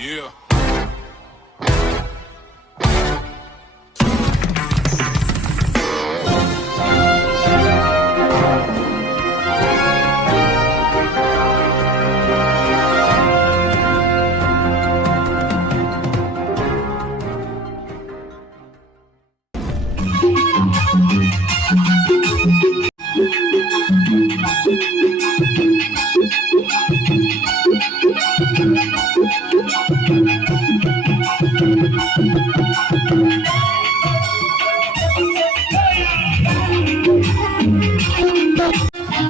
Yeah.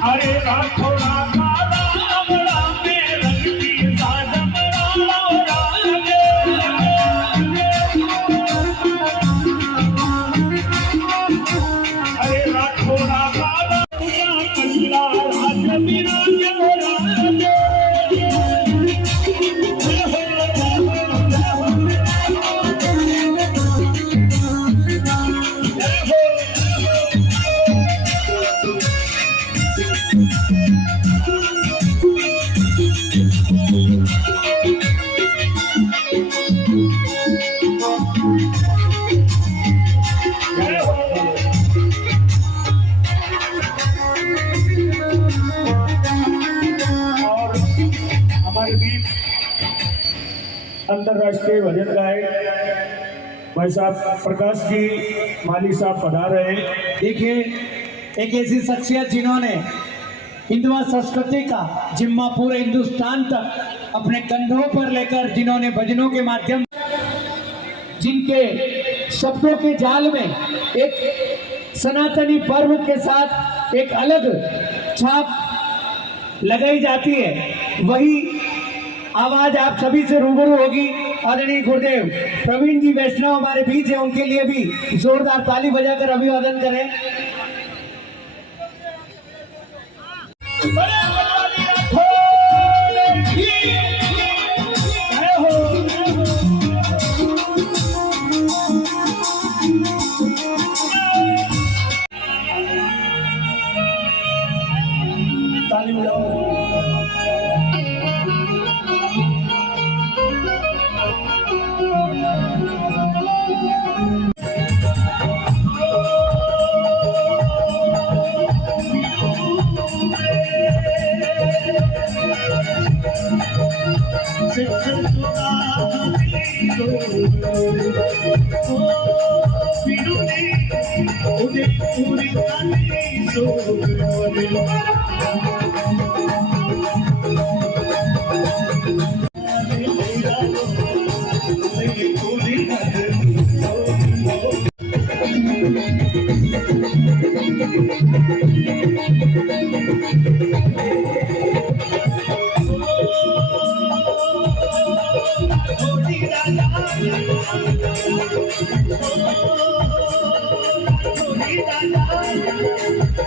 अरे राठौड़ा काला बड़ा में रंगी साजम अरे राठौड़ा काला कंडला राज मेरा अंतरराष्ट्रीय भजन गायक भाई साहब प्रकाश जी माली साहब पधार रहे। देखिए, एक ऐसी शख्सियत जिन्होंने हिंदू संस्कृति का जिम्मा पूरे हिंदुस्तान तक अपने कंधों पर लेकर, जिन्होंने भजनों के माध्यम, जिनके शब्दों के जाल में एक सनातनी पर्व के साथ एक अलग छाप लगाई जाती है, वही आवाज आप सभी से रूबरू होगी। आदरणीय गुरुदेव प्रवीण जी वैष्णव हमारे बीच है, उनके लिए भी जोरदार ताली बजाकर अभिवादन करें। ताली बजाओ।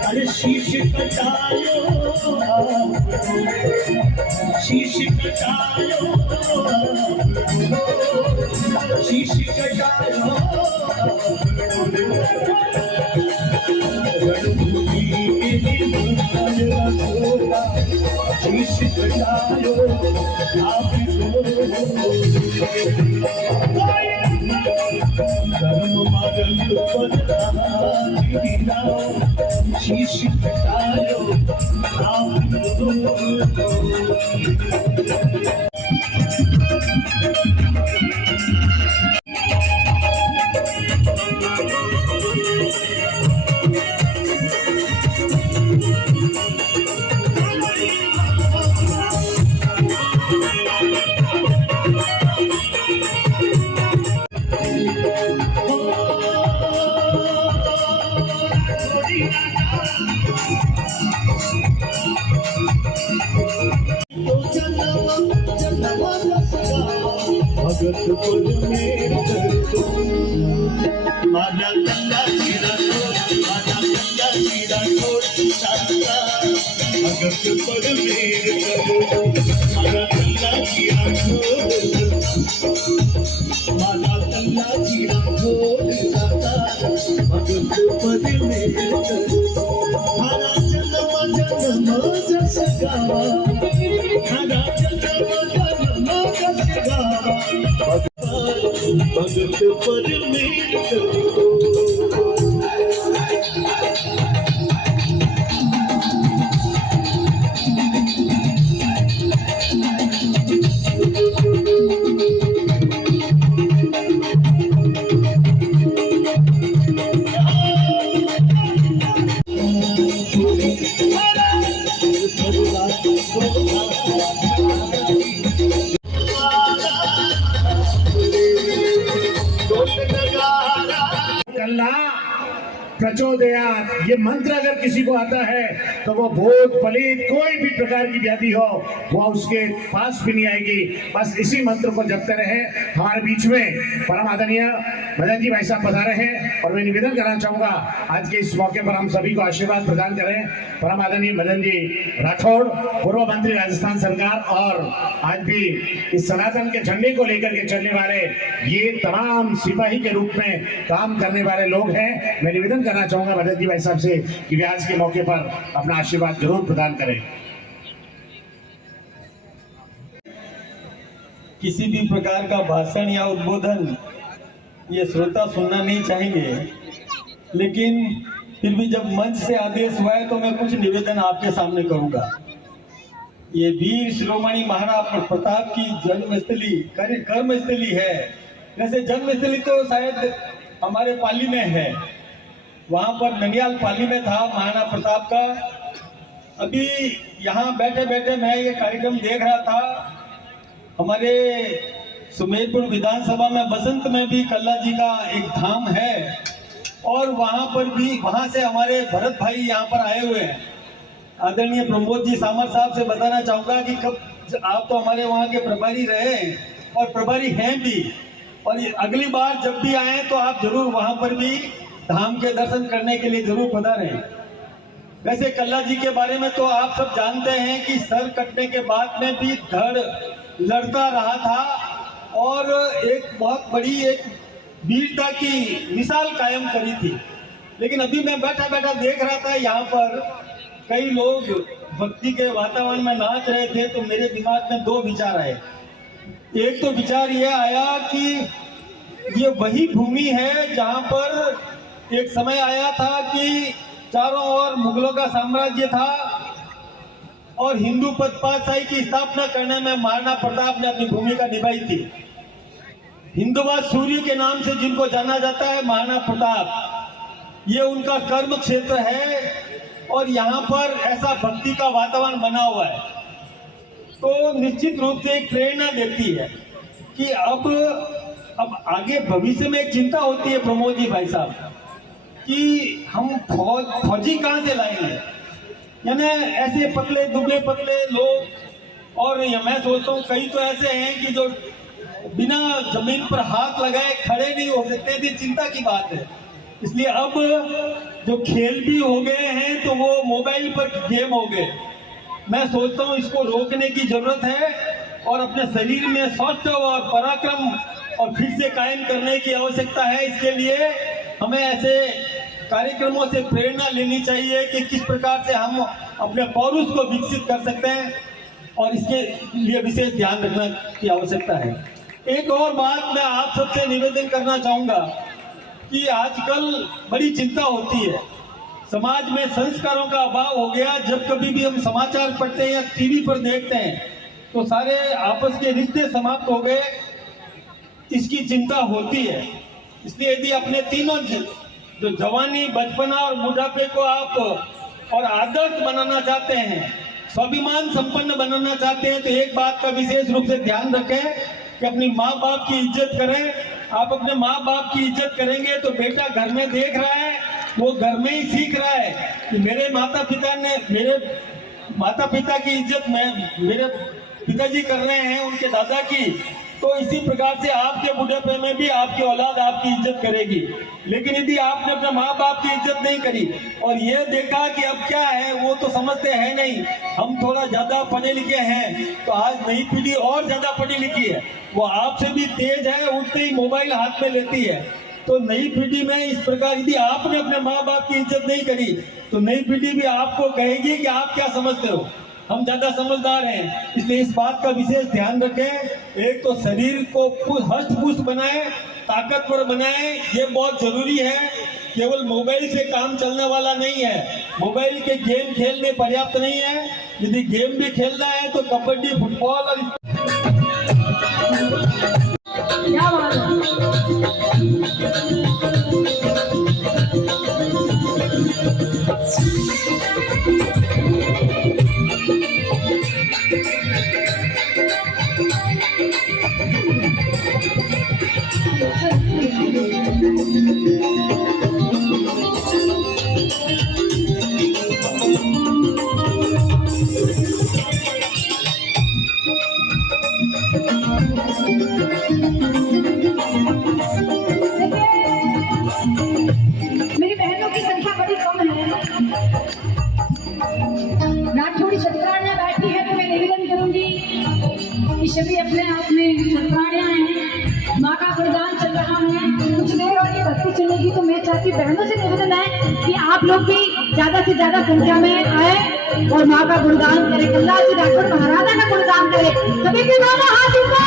अरे शीश कटायो, शीश कटायो, शीश कटायो, शीश कटायो, कर्म मार्ग पर शीश कटायो, भगत कुल मेर माना कंदा चीरा छोड़, माना कंदा चीरा छोड़ साता भगत कुल मेर माना कंदा चीरा छोड़, माना कंदा चीरा छोड़ साता भगत कुल मेर हरा जन्म जन्म जस गावा, हरा जन्म जन्म जस गावा, भगत परमेश्वर को। कल्ला प्रचोदयात, ये मंत्र अगर किसी को आता है तो वो भूत पलीत कोई भी प्रकार की व्याधि हो वो उसके पास भी नहीं आएगी। बस इसी मंत्र को जपते रहे। हमारे बीच में परम आदरणीय मदन जी भाई साहब पधारे हैं और मैं निवेदन करना चाहूंगा आज के इस मौके पर हम सभी को आशीर्वाद प्रदान करें। परम आदरणीय मदन जी राठौड़, पूर्व मंत्री राजस्थान सरकार और आज भी इस सनातन के झंडे को लेकर के चलने वाले ये तमाम सिपाही के रूप में काम करने वाले लोग हैं। मैं निवेदन करना चाहूंगा मदन जी भाई साहब से कि वे आज के मौके पर अपना आशीर्वाद जरूर प्रदान करें। किसी भी प्रकार का भाषण या उद्बोधन ये श्रोता सुनना नहीं चाहेंगे, लेकिन फिर भी जब मंच से आदेश हुआ है तो मैं कुछ निवेदन आपके सामने करूंगा। ये वीर शिरोमणि महाराणा प्रताप की जन्मस्थली कर्मस्थली है। वैसे जन्मस्थली तो शायद हमारे पाली में है, वहां पर ननियाल पाली में था महाराणा प्रताप का। अभी यहाँ बैठे बैठे मैं ये कार्यक्रम देख रहा था। हमारे सुमेरपुर विधानसभा में बसंत में भी कल्ला जी का एक धाम है और वहां पर भी वहां से हमारे भरत भाई यहाँ पर आए हुए हैं। आदरणीय प्रमोद जी सामर साहब से बताना चाहूंगा कि कब आप तो हमारे वहाँ के प्रभारी रहे और प्रभारी हैं भी, और अगली बार जब भी आए तो आप जरूर वहां पर भी धाम के दर्शन करने के लिए जरूर पधारें। वैसे कल्ला जी के बारे में तो आप सब जानते हैं कि सर कटने के बाद में भी धड़ लड़ता रहा था और एक बहुत बड़ी एक वीरता की मिसाल कायम करी थी। लेकिन अभी मैं बैठा बैठा देख रहा था यहाँ पर कई लोग भक्ति के वातावरण में नाच रहे थे, तो मेरे दिमाग में दो विचार आए। एक तो विचार यह आया कि ये वही भूमि है जहाँ पर एक समय आया था कि चारों ओर मुगलों का साम्राज्य था और हिंदू पातशाही की स्थापना करने में महाराणा प्रताप ने अपनी भूमिका निभाई थी। हिंदुवाद सूर्य के नाम से जिनको जाना जाता है महाराणा प्रताप, ये उनका कर्म क्षेत्र है और यहाँ पर ऐसा भक्ति का वातावरण बना हुआ है। तो निश्चित रूप से एक प्रेरणा देती है कि अब आगे भविष्य में एक चिंता होती है प्रमोद जी भाई साहब कि हम फौजी कहाँ से लाएंगे, यानी ऐसे पतले दुबले पतले लोग। और मैं सोचता हूँ कई तो ऐसे हैं कि जो बिना जमीन पर हाथ लगाए खड़े नहीं हो सकते, ये चिंता की बात है। इसलिए अब जो खेल भी हो गए हैं तो वो मोबाइल पर गेम हो गए। मैं सोचता हूँ इसको रोकने की जरूरत है और अपने शरीर में स्वस्थ और पराक्रम और फिर से कायम करने की आवश्यकता है। इसके लिए हमें ऐसे कार्यक्रमों से प्रेरणा लेनी चाहिए कि किस प्रकार से हम अपने पौरुष को विकसित कर सकते हैं और इसके लिए विशेष ध्यान रखने की आवश्यकता है। एक और बात मैं आप सबसे निवेदन करना चाहूँगा कि आजकल बड़ी चिंता होती है, समाज में संस्कारों का अभाव हो गया। जब कभी भी हम समाचार पढ़ते हैं या टीवी पर देखते हैं तो सारे आपस के रिश्ते समाप्त हो गए, इसकी चिंता होती है। इसलिए यदि अपने तीनों जो जवानी, बचपना और बुढ़ापे को आप और आदर्श बनाना चाहते हैं, स्वाभिमान संपन्न बनाना चाहते हैं, तो एक बात का विशेष रूप से ध्यान रखें कि अपनी माँ बाप की इज्जत करें। आप अपने माँ बाप की इज्जत करेंगे तो बेटा घर में देख रहा है, वो घर में ही सीख रहा है कि मेरे माता पिता की इज्जत मेरे पिताजी कर रहे हैं, उनके दादा की। तो इसी प्रकार से आपके बुढ़ापे में भी आपकी औलाद आपकी इज्जत करेगी। लेकिन यदि आपने अपने माँ बाप की इज्जत नहीं करी और ये देखा कि अब क्या है, वो तो समझते हैं नहीं, हम थोड़ा ज्यादा पढ़े लिखे हैं, तो आज नई पीढ़ी और ज्यादा पढ़ी लिखी है, वो आपसे भी तेज है, उठते ही मोबाइल हाथ में लेती है। तो नई पीढ़ी में इस प्रकार यदि आपने अपने माँ बाप की इज्जत नहीं करी तो नई पीढ़ी भी आपको कहेगी कि आप क्या समझते हो, हम ज्यादा समझदार हैं। इसलिए इस बात का विशेष ध्यान रखें। एक तो शरीर को हष्ट पुष्ट बनाएं ताकतवर बनाएं, ये बहुत जरूरी है। केवल मोबाइल से काम चलने वाला नहीं है। मोबाइल के गेम खेलने पर्याप्त नहीं है। यदि गेम भी खेलना है तो कबड्डी, फुटबॉल और क्या बात है। मेरी बहनों की संख्या बड़ी कम है। राठौड़ी छत्राणियां बैठी है तो मैं निवेदन करूंगी कि सभी अपने आप में छत्राणियां हैं। माँ का गुणगान चल रहा है, कुछ देर और ये भक्ति चलेगी तो मैं चाहती बहनों से निवेदन है कि आप लोग भी ज्यादा से ज्यादा संख्या में आए और माँ का गुणगान करें, कल्ला जी राठौड़ महाराजा का गुणगान करें। सभी के दोनों हाथ ऊपर।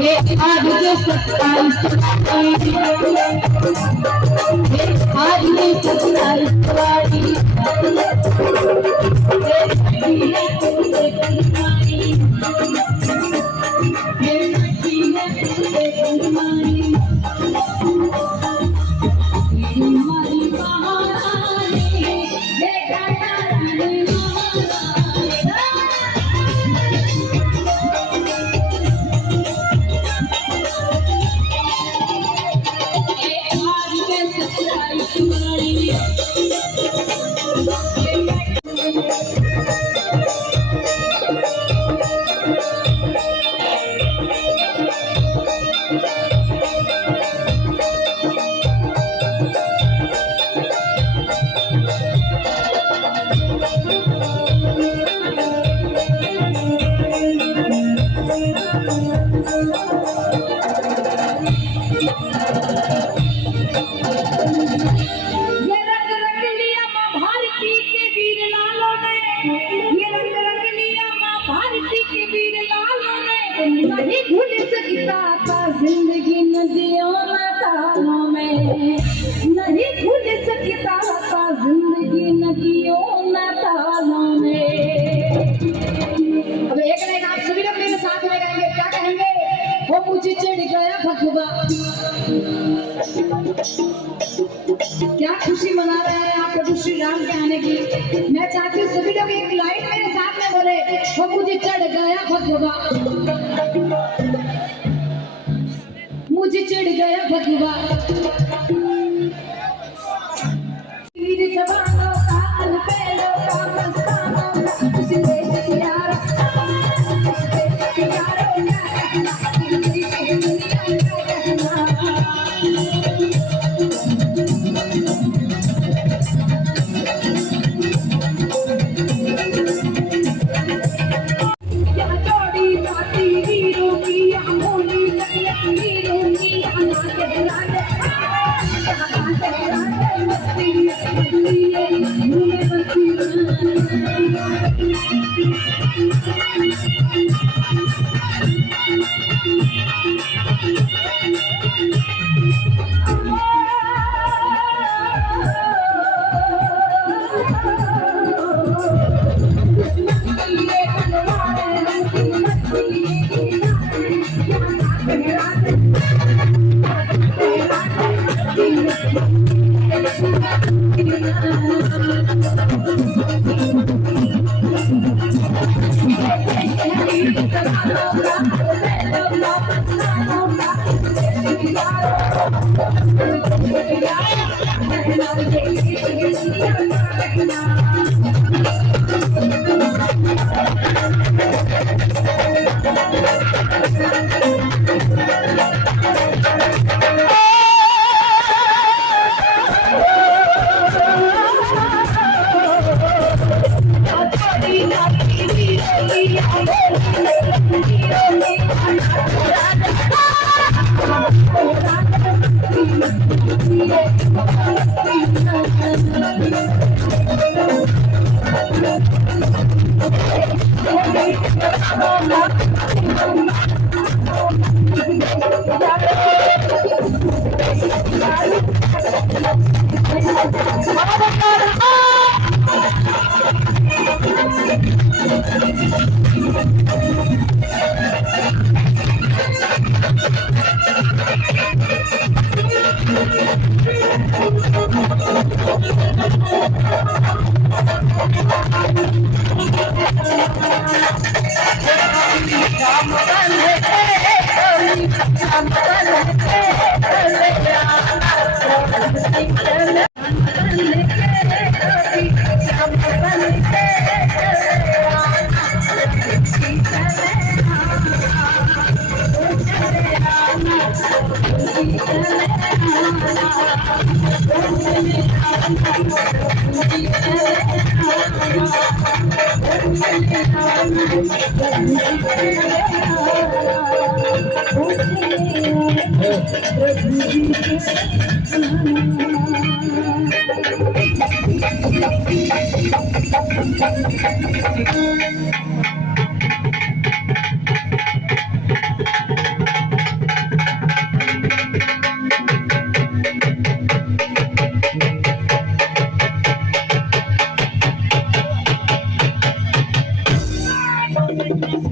1 2 3 नहीं भूल सकता था जिंदगी नदियों में तालों में, नहीं भूल सकता था जिंदगी नदियों में तालों में। अब एक लाइन आप सभी लोग मेरे साथ में गाएंगे, क्या कहेंगे? वो मुझे चढ़ गया भगवा। क्या खुशी मना रहे हैं आप प्रभु श्री राम के आने की। मैं चाहती हूँ सभी लोग एक लाइन मेरे साथ में बोले, वो मुझे चढ़ गया भगवा, मुझे चढ़ गया भगवा। वीर जवानों का अलबेलों का मस्ताना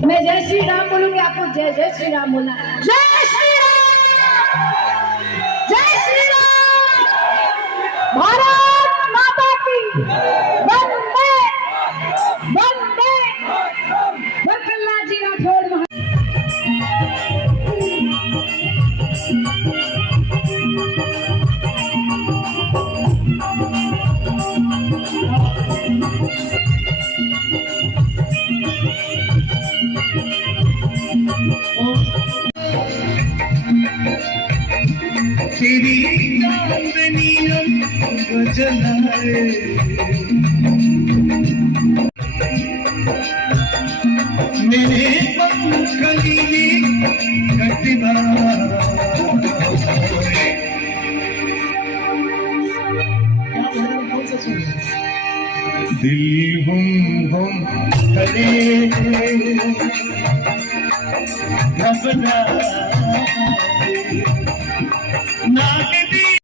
मैं जय श्री राम बोलूंगी, आपको जय जय श्री राम बोलना। जय श्री राम, जय श्री राम। भारत माता की वंदे वंदे। प्रहलाद जी राठौड़ महा तेरी चांदनी गजलाए मेरे कली कटना दिल हम करे घबरा नाग दी